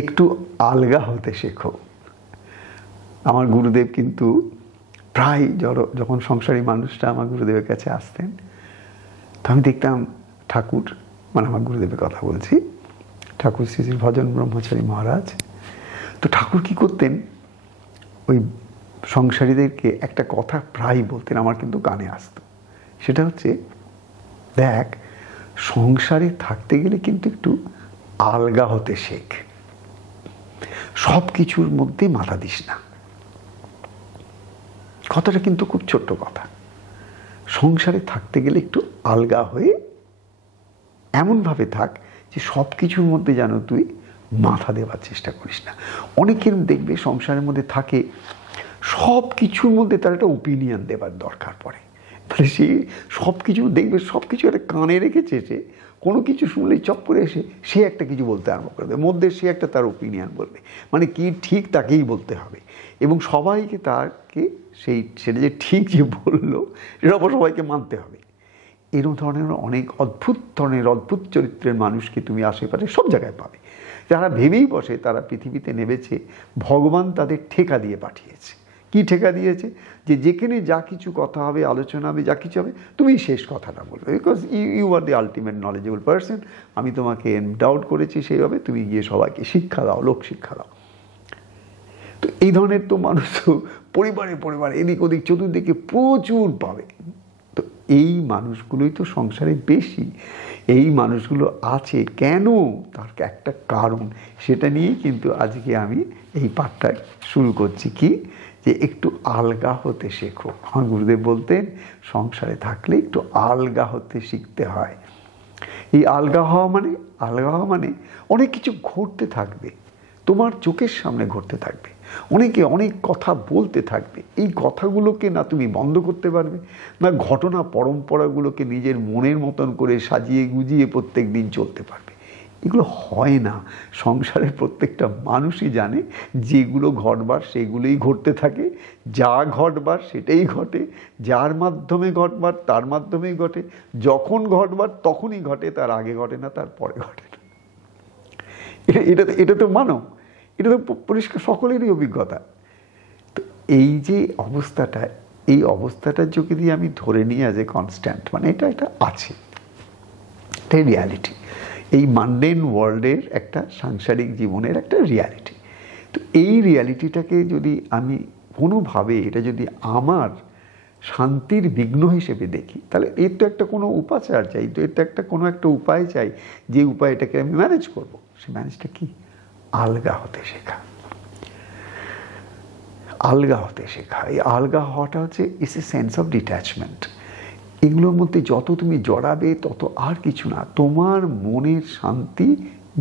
একটু আলগা হতে শেখো। আমার গুরুদেব কিন্তু প্রায় যখন সংসারী মানুষরা আমার গুরুদেবের কাছে আসতেন, তো আমি দেখতাম ঠাকুর, মানে আমার গুরুদেবের কথা বলছি, ঠাকুর শ্রী শ্রী ভজন ব্রহ্মচারী মহারাজ, তো ঠাকুর কি করতেন, ওই সংসারীদেরকে একটা কথা প্রায় বলতেন, আমার কিন্তু কানে আসতো। সেটা হচ্ছে, দেখ, সংসারে থাকতে গেলে কিন্তু একটু আলগা হতে শেখ, সব কিছুর মধ্যে মাথা দিস না। কথাটা কিন্তু খুব ছোট্ট কথা। সংসারে থাকতে গেলে একটু আলগা হয়ে এমনভাবে থাক যে সব কিছুর মধ্যে যেন তুই মাথা দেওয়ার চেষ্টা করিস না। অনেকের দেখবে সংসারের মধ্যে থাকে, সব কিছুর মধ্যে তার একটা ওপিনিয়ন দেওয়ার দরকার পড়ে, মানে সে সব কিছু দেখবে, সব কিছু একটা কানে রেখেছে, সে কোনো কিছু শুনলেই চপ করে এসে সে একটা কিছু বলতে আরম্ভ করবে, মধ্যে সে একটা তার ওপিনিয়ন বলবে, মানে কি ঠিক তাকেই বলতে হবে, এবং সবাইকে তাকে সেটা যে ঠিক যে বললো সেটা অবশ্য সবাইকে মানতে হবে। এরকম ধরনের অনেক অদ্ভুত চরিত্রের মানুষকে তুমি আশেপাশে সব জায়গায় পাবে, যারা ভেবেই বসে তারা পৃথিবীতে নেমেছে, ভগবান তাদের ঠেকা দিয়ে পাঠিয়েছে। কি ঠেকা দিয়েছে? যে যেখানে যা কিছু কথা হবে, আলোচনা হবে, যা কিছু হবে, তুমি শেষ কথাটা বলবে, because you are the ultimate knowledgeable person. আমি তোমাকে এন্ডাউট করেছি সেইভাবে, তুমি গিয়ে সবাইকে শিক্ষা দাও, লোক শিক্ষা দাও। তো এই ধরনের তো মানুষ তো পরিবারে এদিক ওদিক চতুর্দিকে প্রচুর পাবে। তো এই মানুষগুলোই তো সংসারে বেশি, এই মানুষগুলো আছে কেন, তার একটা কারণ, সেটা নিয়েই কিন্তু আজকে আমি এই পাঠটা শুরু করছি। কি? যে একটু আলগা হতে শেখো। আমার গুরুদেব বলতেন, সংসারে থাকলে একটু আলগা হতে শিখতে হয়। এই আলগা হওয়া মানে অনেক কিছু ঘটতে থাকবে, তোমার চোখের সামনে ঘটতে থাকবে, অনেকে অনেক কথা বলতে থাকবে। এই কথাগুলোকে না তুমি বন্ধ করতে পারবে, না ঘটনা পরম্পরাগুলোকে নিজের মনের মতন করে সাজিয়ে গুজিয়ে প্রত্যেক দিন চলতে পারবে। এগুলো হয় না। সংসারের প্রত্যেকটা মানুষই জানে যেগুলো ঘটবার সেগুলোই ঘটতে থাকে, যা ঘটবার সেটাই ঘটে, যার মাধ্যমে ঘটবার তার মাধ্যমেই ঘটে, যখন ঘটবার তখনই ঘটে, তার আগে ঘটে না, তার পরে ঘটে না। এটা তো মানো, এটা তো পরিষ্কার সকলেরই অভিজ্ঞতা। তো এই যে অবস্থাটা, এই অবস্থাটার যদি আমি ধরে নিই অ্যাজ এ কনস্ট্যান্ট, মানে এটা আছে, এটাই রিয়ালিটি, এই মানডেন ওয়ার্ল্ডের একটা সাংসারিক জীবনের একটা রিয়ালিটি। তো এই রিয়ালিটিটাকে যদি আমি কোনোভাবে, এটা যদি আমার শান্তির বিঘ্ন হিসেবে দেখি, তাহলে এর তো একটা কোনো উপাচার চাই, তো এর তো কোনো একটা উপায় চাই, যে উপায়টাকে আমি ম্যানেজ করব। সে ম্যানেজটা কি? আলগা হতে শেখা। আলগা হতে শেখা, এই আলগা হওয়াটা হচ্ছে it's a sense of detachment. এগুলোর মধ্যে যত তুমি জড়াবে তত আর কিছু না, তোমার মনের শান্তি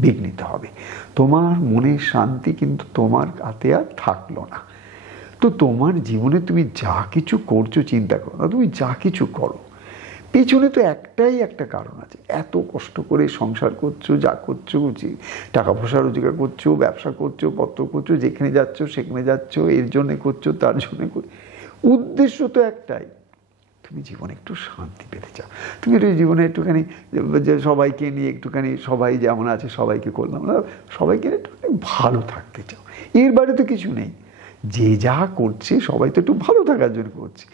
বিঘ্নিত হবে, তোমার মনের শান্তি কিন্তু তোমার হাতে আর থাকলো না। তো তোমার জীবনে তুমি যা কিছু করছো, চিন্তা করো না, তুমি যা কিছু করো, পেছনে তো একটাই একটা কারণ আছে। এত কষ্ট করে সংসার করছো, যা করছো, টাকা পয়সা রোজগার করছো, ব্যবসা করছো, পত্র করছো, যেখানে যাচ্ছ সেখানে যাচ্ছ, এর জন্যে করছো, তার জন্যে করছো, উদ্দেশ্য তো একটাই, তুমি জীবনে একটু শান্তি পেতে চাও, তুমি একটু জীবনে একটুখানি যে সবাইকে নিয়ে একটুখানি, সবাই যেমন আছে সবাইকে করলাম না, সবাইকে একটুখানি ভালো থাকতে চাও। এর বাইরে তো কিছু নেই। যে যা করছে সবাই তো একটু ভালো থাকার জন্য করছে,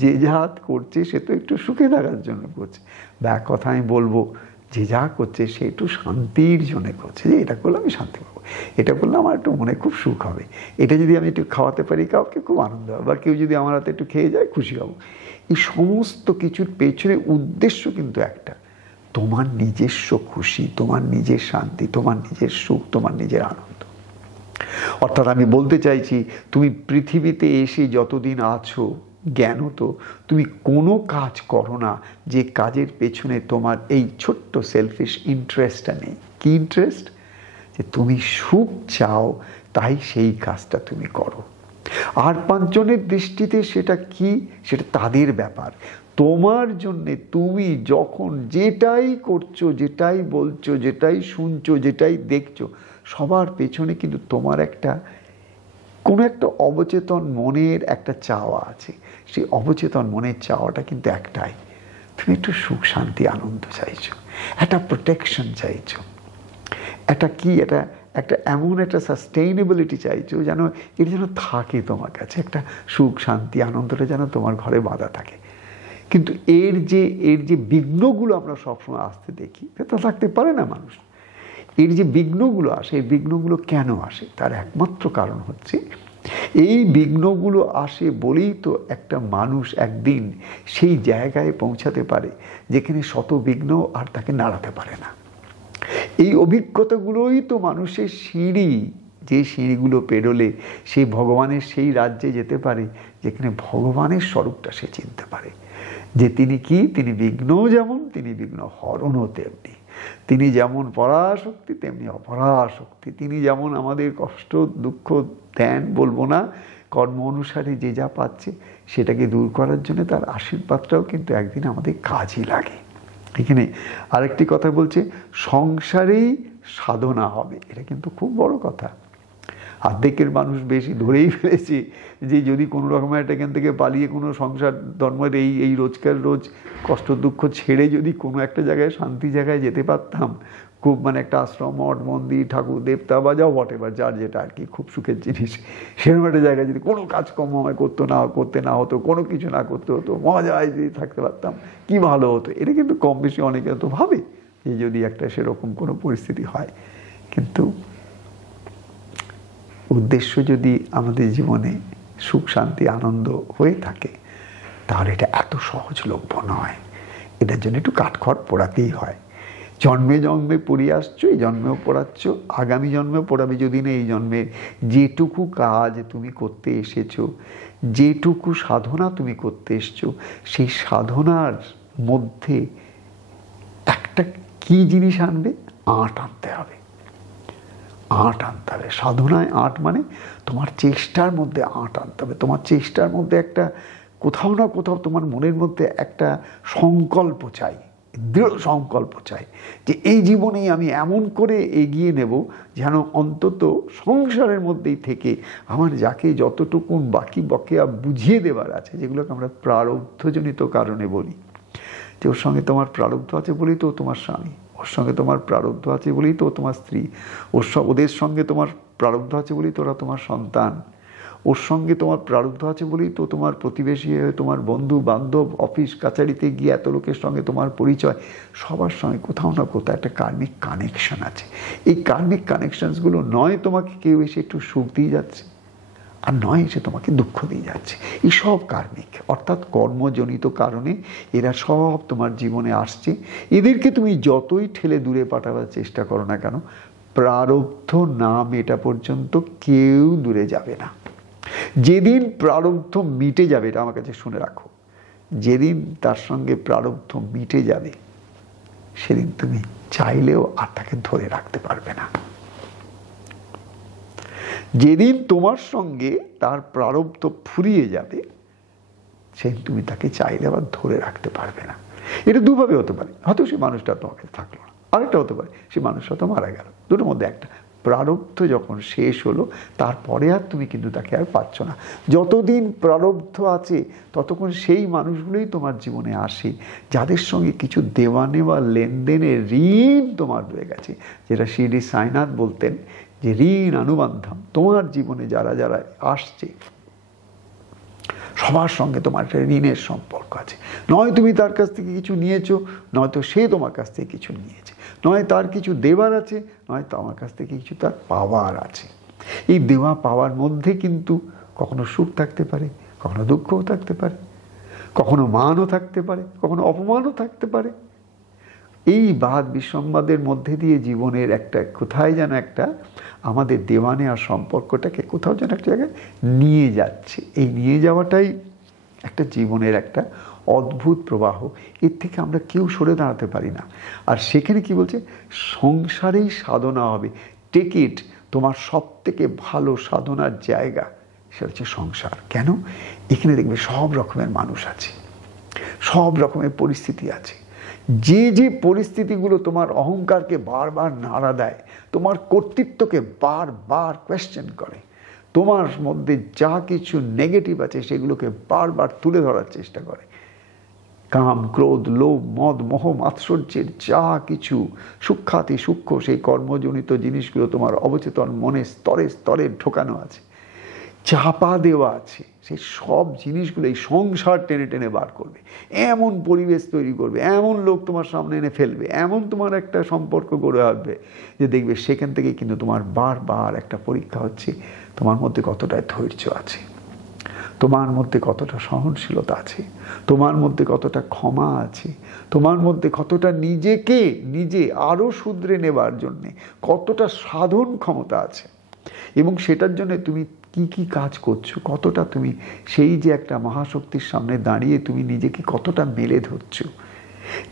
যে যা করছে সে তো একটু সুখে থাকার জন্য করছে। বা এক কথা আমি বলবো, যে যা করছে সে একটু শান্তির জন্য করছে, যে এটা করলে আমি শান্তি পাবো, এটা করলে আমার একটু মনে খুব সুখ হবে, এটা যদি আমি একটু খাওয়াতে পারি কাউকে খুব আনন্দ হবে, বা কেউ যদি আমার হাতে একটু খেয়ে যায় খুশি হব। এই সমস্ত কিছুর পেছনে উদ্দেশ্য কিন্তু একটা, তোমার নিজস্ব খুশি, তোমার নিজের শান্তি, তোমার নিজের সুখ, তোমার নিজের আনন্দ। অর্থাৎ আমি বলতে চাইছি, তুমি পৃথিবীতে এসে যতদিন আছো, জ্ঞান তো তুমি কোনো কাজ করো না যে কাজের পেছনে তোমার এই ছোট্ট সেলফিশ ইন্টারেস্টটা নেই। কি ইন্টারেস্ট? যে তুমি সুখ চাও, তাই সেই কাজটা তুমি করো। আর পাঁচজনের দৃষ্টিতে সেটা কি, সেটা তাদের ব্যাপার। তোমার জন্যে তুমি যখন যেটাই করছো, যেটাই বলছো, যেটাই শুনছো, যেটাই দেখছো, সবার পেছনে কিন্তু তোমার কোনো একটা অবচেতন মনের একটা চাওয়া আছে। সেই অবচেতন মনের চাওয়াটা কিন্তু একটাই, তুমি একটু সুখ শান্তি আনন্দ চাইছো, একটা প্রোটেকশন চাইছো, একটা এমন একটা সাস্টেইনেবিলিটি চাইছো যেন এটা যেন থাকে তোমার কাছে, একটা সুখ শান্তি আনন্দটা যেন তোমার ঘরে বাঁধা থাকে। কিন্তু এর যে বিঘ্নগুলো আমরা সবসময় আসতে দেখি, তা থাকতে পারে না মানুষ। এর যে বিঘ্নগুলো আসে, এই বিঘ্নগুলো কেন আসে? তার একমাত্র কারণ হচ্ছে এই বিঘ্নগুলো আসে বলেই তো একটা মানুষ একদিন সেই জায়গায় পৌঁছাতে পারে যেখানে শত বিঘ্ন আর তাকে নাড়াতে পারে না। এই অভিজ্ঞতাগুলোই তো মানুষের সিঁড়ি, যে সিঁড়িগুলো পেরোলে সেই ভগবানের সেই রাজ্যে যেতে পারে যেখানে ভগবানের স্বরূপটা সে চিনতে পারে যে তিনি কি, তিনি বিঘ্ন যেমন, তিনি বিঘ্ন হরণও তেমনি। তিনি যেমন পরাশক্তি তেমনি অপরাশক্তি। তিনি যেমন আমাদের কষ্ট দুঃখ দেন, বলবো না, কর্ম অনুসারে যে যা পাচ্ছে সেটাকে দূর করার জন্য তার আশীর্বাদটাও কিন্তু একদিন আমাদের কাজই লাগে। এখানে আরেকটি কথা বলছে, সংসারেই সাধনা হবে। এটা কিন্তু খুব বড় কথা। অর্ধেকের মানুষ বেশি ধরেই ফেলেছে যে যদি কোনো রকমের একটা এখান থেকে পালিয়ে কোনো সংসার ধর্মের এই রোজকার রোজ কষ্ট দুঃখ ছেড়ে যদি কোনো একটা জায়গায় শান্তি জায়গায় যেতে পারতাম, খুব মানে একটা আশ্রম, মঠ, মন্দির, ঠাকুর, দেবতা বা যাও হোয়াট এভার, যার যেটা আর কি খুব সুখের জিনিস, সেরকম একটা জায়গায় যদি কোনো কাজকর্ম করতে না হতো, কোনো কিছু না করতে হতো, মজায় যদি থাকতে পারতাম কি ভালো হতো। এটা কিন্তু কম বেশি অনেকে তো ভাবে যে যদি একটা সেরকম কোনো পরিস্থিতি হয়। কিন্তু উদ্দেশ্য যদি আমাদের জীবনে সুখ শান্তি আনন্দ হয়ে থাকে তাহলে এটা এত সহজলভ্য নয়। এটার জন্য একটু কাঠখড় পোড়াতেই হয়। জন্মে জন্মে পড়িয়ে আসছো, এই জন্মেও পড়াচ্ছ, আগামী জন্মেও পড়াবে যদি না। এই জন্মে যেটুকু কাজ তুমি করতে এসেছো, যেটুকু সাধনা তুমি করতে এসছো, সেই সাধনার মধ্যে একটা কি জিনিস আনবে? আঁট আনতে হবে। আঁট আনতে হবে সাধনায়। আঁট মানে তোমার চেষ্টার মধ্যে আঁট আনতে হবে। তোমার চেষ্টার মধ্যে একটা কোথাও না কোথাও তোমার মনের মধ্যে একটা সংকল্প চাই, দৃঢ় সংকল্প চাই যে এই জীবনেই আমি এমন করে এগিয়ে নেব যেন অন্তত সংসারের মধ্যেই থেকে আমার যাকে যতটুকু বাকি বকেয়া বুঝিয়ে দেবার আছে, যেগুলোকে আমরা প্রারব্ধজনিত কারণে বলি, যে ওর সঙ্গে তোমার প্রারব্ধ আছে বলেই তো তোমার স্বামী, ওর সঙ্গে তোমার প্রারব্ধ আছে বলেই তো তোমার স্ত্রী, ওদের সঙ্গে তোমার প্রারব্ধ আছে বলেই তোরা তোমার সন্তান, ওর সঙ্গে তোমার প্রারব্ধ আছে বলেই তো তোমার প্রতিবেশী, তোমার বন্ধু বান্ধব, অফিস কাছারিতে গিয়ে এত লোকের সঙ্গে তোমার পরিচয়। সবার সঙ্গে কোথাও না কোথাও একটা কার্মিক কানেকশন আছে। এই কার্মিক কানেকশনসগুলো নয় তোমাকে কেউ এসে একটু সুখ দিয়ে যাচ্ছে, আর নয় এসে তোমাকে দুঃখ দিয়ে যাচ্ছে। এই সব কার্মিক, অর্থাৎ কর্মজনিত কারণে এরা সব তোমার জীবনে আসছে। এদেরকে তুমি যতই ঠেলে দূরে পাঠাবার চেষ্টা করো না কেন, প্রারব্ধ না মেটা পর্যন্ত কেউ দূরে যাবে না। যেদিন প্রারব্ধ মিটে যাবে, এটা আমার কাছে শুনে রাখো, যেদিন তার সঙ্গে প্রারব্ধ মিটে যাবে সেদিন তুমি চাইলেও আর তাকে ধরে রাখতে পারবে না। যেদিন তোমার সঙ্গে তার প্রারব্ধ ফুরিয়ে যাবে সেদিন তুমি তাকে চাইলে আবার ধরে রাখতে পারবে না। এটা দুভাবে হতে পারে, হয়তো সে মানুষটা তোমার কাছে থাকলো না, আরেকটা হতে পারে সে মানুষটা তো মারা গেল। দুটোর মধ্যে একটা। প্রারব্ধ যখন শেষ হলো তারপরে আর তুমি কিন্তু তাকে আর পাচ্ছ না। যতদিন প্রারব্ধ আছে ততক্ষণ সেই মানুষগুলোই তোমার জীবনে আসে যাদের সঙ্গে কিছু দেওয়া নেওয়া লেনদেনের ঋণ তোমার রয়ে গেছে, যেটা শিরডি সাইনাথ বলতেন যে ঋণ অনুবন্ধম। তোমার জীবনে যারা যারা আসছে সবার সঙ্গে তোমার একটা ঋণের সম্পর্ক আছে। নয় তুমি তার কাছ থেকে কিছু নিয়েছো, নয়তো সে তোমার কাছ থেকে কিছু নিয়েছে, নয় তার কিছু দেওয়ার আছে, নয় তো আমার কাছ থেকে কিছু তার পাওয়ার আছে। এই দেওয়া পাওয়ার মধ্যে কিন্তু কখনো সুখ থাকতে পারে, কখনো দুঃখও থাকতে পারে, কখনো মানও থাকতে পারে, কখনো অপমানও থাকতে পারে। এই বাদ বিসম্বাদের মধ্যে দিয়ে জীবনের একটা কোথায় যেন একটা আমাদের দেওয়া নেওয়ার সম্পর্কটাকে কোথাও যেন একটা জায়গায় নিয়ে যাচ্ছে। এই নিয়ে যাওয়াটাই একটা জীবনের একটা অদ্ভুত প্রবাহ। এর থেকে আমরা কেউ সরে দাঁড়াতে পারি না। আর সেখানে কি বলছে, সংসারেই সাধনা হবে। টেক ইট, তোমার সব থেকে ভালো সাধনার জায়গা সেটা হচ্ছে সংসার। কেন? এখানে দেখবে সব রকমের মানুষ আছে, সব রকমের পরিস্থিতি আছে। যে যে পরিস্থিতিগুলো তোমার অহংকারকে বারবার নাড়া দেয়, তোমার কর্তৃত্বকে বারবার কোয়েশ্চেন করে, তোমার মধ্যে যা কিছু নেগেটিভ আছে সেগুলোকে বারবার তুলে ধরার চেষ্টা করে, কাম, ক্রোধ, লোভ, মদ, মোহ, মাৎসর্যের যা কিছু সূক্ষ্মাতি সূক্ষ্ম সেই কর্মজনিত জিনিসগুলো তোমার অবচেতন মনে স্তরে স্তরে ঢোকানো আছে, চাপা দেওয়া আছে। সেই সব জিনিসগুলো এই সংসার টেনে টেনে বার করবে, এমন পরিবেশ তৈরি করবে, এমন লোক তোমার সামনে এনে ফেলবে, এমন তোমার একটা সম্পর্ক গড়ে আসবে যে দেখবে সেখান থেকে কিন্তু তোমার বারবার একটা পরীক্ষা হচ্ছে তোমার মধ্যে কতটা ধৈর্য আছে, তোমার মধ্যে কতটা সহনশীলতা আছে, তোমার মধ্যে কতটা ক্ষমা আছে, তোমার মধ্যে কতটা নিজে আরও শুধরে নেবার জন্যে কতটা সাধন ক্ষমতা আছে, এবং সেটার জন্য তুমি কি কি কাজ করছো, কতটা তুমি সেই যে একটা মহাশক্তির সামনে দাঁড়িয়ে তুমি নিজেকে কতটা মেলে ধরছো,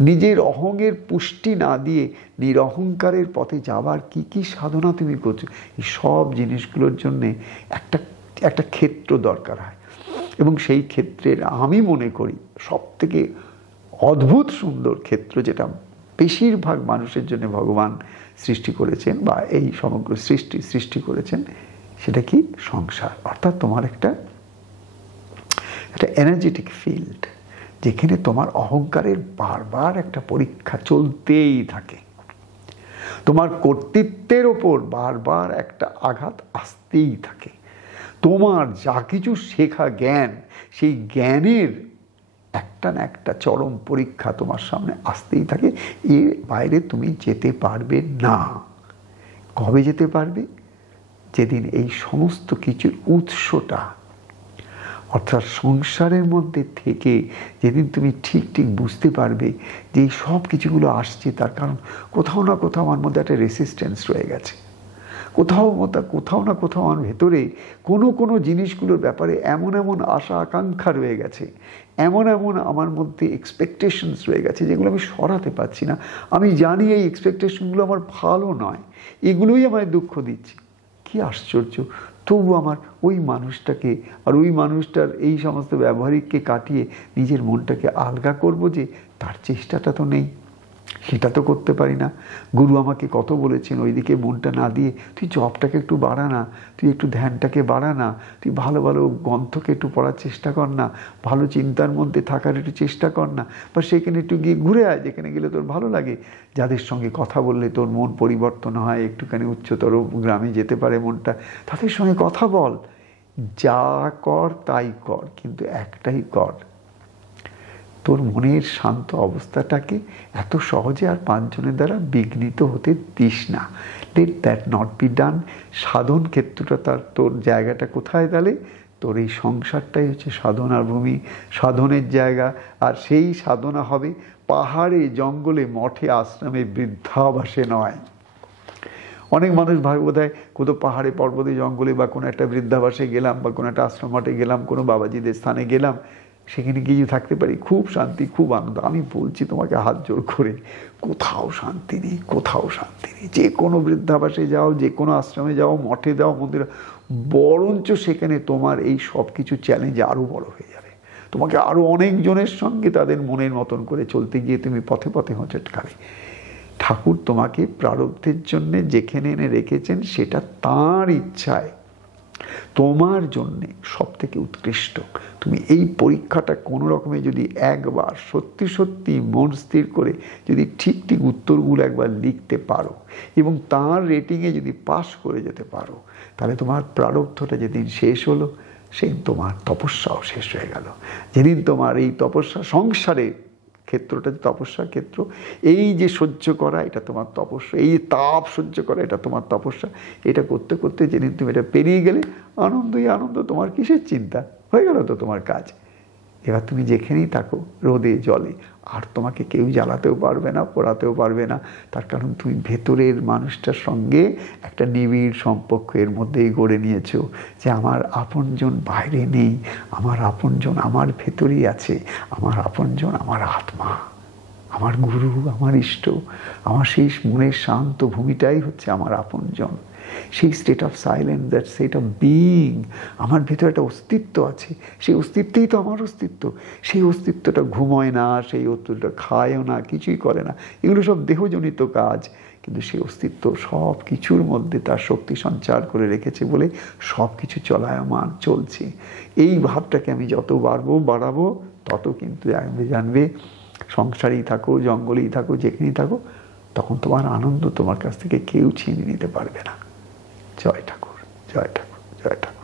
নিজের অহংয়ের পুষ্টি না দিয়ে নিরহংকারের পথে যাবার কি কি সাধনা তুমি করছো, এই সব জিনিসগুলোর জন্যে একটা ক্ষেত্র দরকার হয়। এবং সেই ক্ষেত্রের আমি মনে করি সব থেকে অদ্ভুত সুন্দর ক্ষেত্র যেটা বেশিরভাগ মানুষের জন্য ভগবান সৃষ্টি করেছেন বা এই সমগ্র সৃষ্টি করেছেন, সেটা কি সংসার। অর্থাৎ তোমার একটা এনার্জেটিক ফিল্ড, যেখানে তোমার অহংকারের বারবার একটা পরীক্ষা চলতেই থাকে, তোমার কর্তৃত্বের ওপর বারবার একটা আঘাত আসতেই থাকে, তোমার যা কিছু শেখা জ্ঞান সেই জ্ঞানের একটা না একটা চরম পরীক্ষা তোমার সামনে আসতেই থাকে। এর বাইরে তুমি যেতে পারবে না। কবে যেতে পারবে? যেদিন এই সমস্ত কিছুর উৎসটা, অর্থাৎ সংসারের মধ্যে থেকে যেদিন তুমি ঠিক বুঝতে পারবে যে এই সব কিছুগুলো আসছে তার কারণ কোথাও না কোথাও আমার মধ্যে একটা রেসিস্ট্যান্স রয়ে গেছে, কোথাও না কোথাও আমার ভেতরে কোনো জিনিসগুলোর ব্যাপারে এমন আশা আকাঙ্ক্ষা রয়ে গেছে, এমন আমার মধ্যে এক্সপেকটেশনস রয়ে গেছে যেগুলো আমি সরাতে পারছি না। আমি জানি এই এক্সপেকটেশনগুলো আমার ভালো নয়, এগুলোই আমায় দুঃখ দিচ্ছে। কি আশ্চর্য, তবু আমার ওই মানুষটাকে আর ওই মানুষটার এই সমস্ত ব্যবহারিককে কাটিয়ে নিজের মনটাকে আলগা করব যে তার চেষ্টাটা তো নেই, সেটা তো করতে পারি না। গুরু আমাকে কত বলেছেন ওইদিকে মনটা না দিয়ে তুই জবটাকে একটু বাড়া না, তুই একটু ধ্যানটাকে বাড়া না, তুই ভালো গ্রন্থকে একটু পড়ার চেষ্টা কর না, ভালো চিন্তার মধ্যে থাকার একটু চেষ্টা কর না, বা সেখানে একটু গিয়ে ঘুরে আয় যেখানে গেলে তোর ভালো লাগে, যাদের সঙ্গে কথা বললে তোর মন পরিবর্তন হয়, একটুখানি উচ্চতর গ্রামে যেতে পারে মনটা, তাদের সঙ্গে কথা বল, যা কর তাই কর, কিন্তু একটাই কর, তোর মনের শান্ত অবস্থাটাকে এত সহজে আর পাঁচজনের দ্বারা বিঘ্নিত হতে দিস না। Let that not be done. সাধন ক্ষেত্রটা তোর জায়গাটা কোথায়? তাহলে তোর এই সংসারটাই হচ্ছে সাধনার ভূমি, সাধনের জায়গা। আর সেই সাধনা হবে পাহাড়ে, জঙ্গলে, মঠে, আশ্রমে, বৃদ্ধাবাসে নয়। অনেক মানুষ ভাবে বোধহয় কোথাও পাহাড়ে, পর্বতে, জঙ্গলে বা কোনো একটা বৃদ্ধাবাসে গেলাম বা কোনো একটা আশ্রম মঠে গেলাম, কোনো বাবাজিদের স্থানে গেলাম, সেখানে গিয়ে থাকতে পারি, খুব শান্তি, খুব আনন্দ। আমি বলছি তোমাকে হাত জোর করে, কোথাও শান্তি নেই, কোথাও শান্তি নেই। যে কোনো বৃদ্ধাবাসে যাও, যে কোনো আশ্রমে যাও, মঠে যাও, মন্দিরে, বরঞ্চ সেখানে তোমার এই সব কিছু চ্যালেঞ্জ আরও বড় হয়ে যাবে। তোমাকে আরও অনেকজনের সঙ্গে তাদের মনের মতন করে চলতে গিয়ে তুমি পথে পথে হোঁচট খাবে। ঠাকুর তোমাকে প্রারব্ধের জন্যে যেখানে এনে রেখেছেন সেটা তাঁর ইচ্ছায় তোমার জন্যে সব থেকে উৎকৃষ্ট। তুমি এই পরীক্ষাটা কোনো রকমে যদি একবার সত্যি মন স্থির করে যদি ঠিক উত্তরগুলো একবার লিখতে পারো এবং তার রেটিংয়ে যদি পাস করে যেতে পারো, তাহলে তোমার প্রারব্ধটা যেদিন শেষ হলো সেদিন তোমার তপস্যাও শেষ হয়ে গেল। যেদিন তোমার এই তপস্যা, সংসারে ক্ষেত্রটা যে তপস্যার ক্ষেত্র, এই যে সহ্য করা এটা তোমার তপস্যা, এই তাপ সহ্য করা এটা তোমার তপস্যা। এটা করতে করতে যেদিন তুমি এটা পেরিয়ে গেলে, আনন্দই আনন্দ, তোমার কিসের চিন্তা, হয়ে গেল তো তোমার কাজ। এবার তুমি যেখানেই থাকো, রোদে জলে, আর তোমাকে কেউ জ্বালাতেও পারবে না, পোড়াতেও পারবে না। তার কারণ তুমি ভেতরের মানুষটার সঙ্গে একটা নিবিড় সম্পর্ক এর মধ্যেই গড়ে নিয়েছো যে আমার আপনজন বাইরে নেই, আমার আপনজন আমার ভেতরেই আছে, আমার আপনজন আমার আত্মা, আমার গুরু, আমার ইষ্ট, আমার সেই মনের শান্ত ভূমিটাই হচ্ছে আমার আপনজন। সেই state of silence, that state of being, আমার ভেতরে একটা অস্তিত্ব আছে, সেই অস্তিত্বেই তো আমার অস্তিত্ব। সেই অস্তিত্বটা ঘুমোয় না, সেই অস্তিত্বটা খায়ও না, কিছুই করে না, এগুলো সব দেহজনিত কাজ, কিন্তু সেই অস্তিত্ব সব কিছুর মধ্যে তার শক্তি সঞ্চার করে রেখেছে বলে সব কিছু চলায়মান চলছে। এই ভাবটাকে আমি যত বাড়াবো তত কিন্তু জানবে সংসারেই থাকো, জঙ্গলেই থাকো, যেখানেই থাকো, তখন তোমার আনন্দ তোমার কাছ থেকে কেউ ছিনিয়ে নিতে পারবে না। জয় ঠাকুর, জয় ঠাকুর, জয় ঠাকুর।